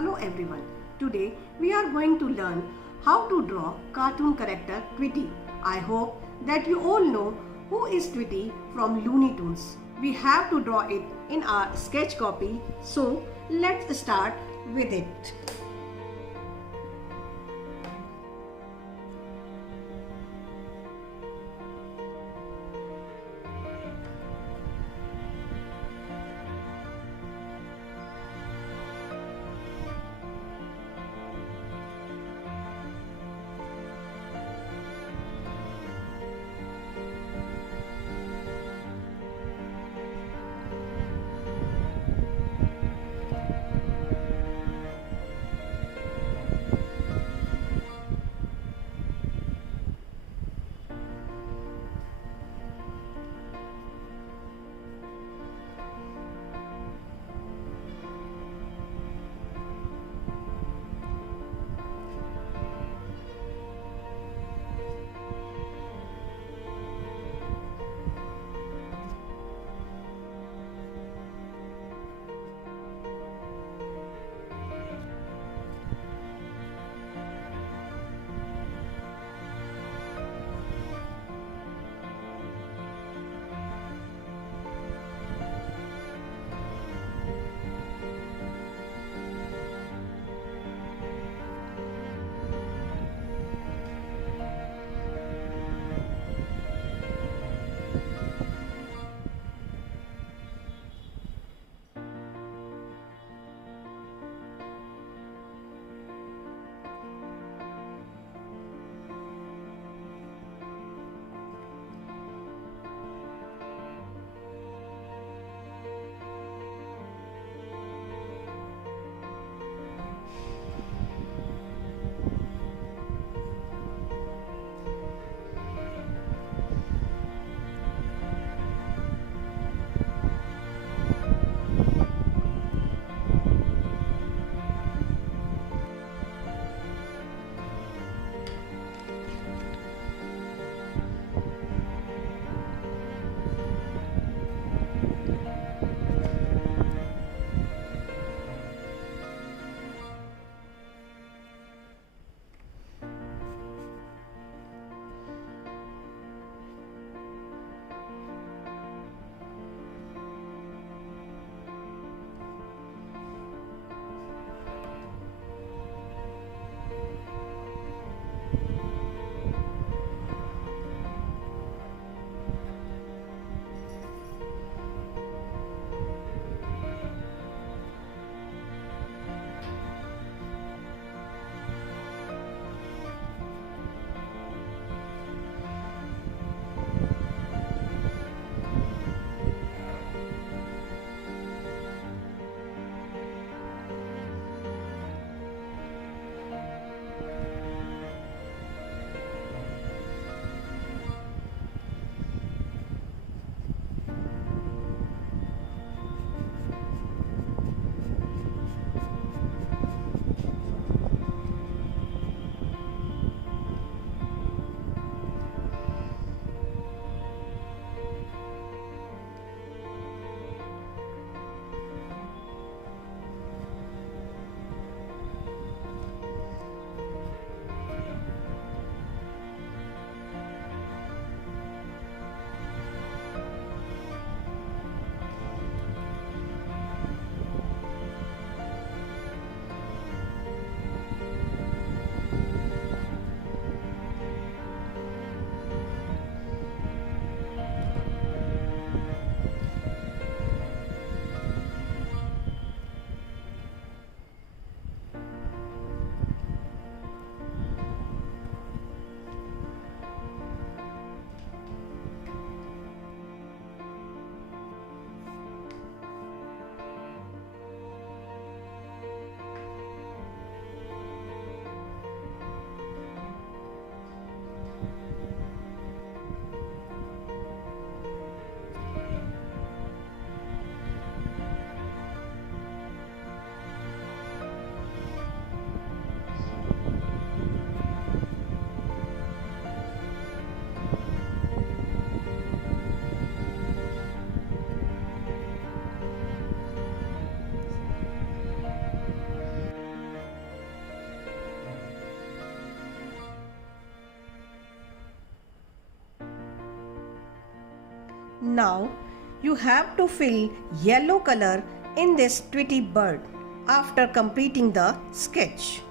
Hello everyone. Today we are going to learn how to draw cartoon character Tweety. I hope that you all know who is Tweety from Looney Tunes. We have to draw it in our sketch copy, so let's start with it. Now you have to fill yellow color in this Tweety bird after completing the sketch.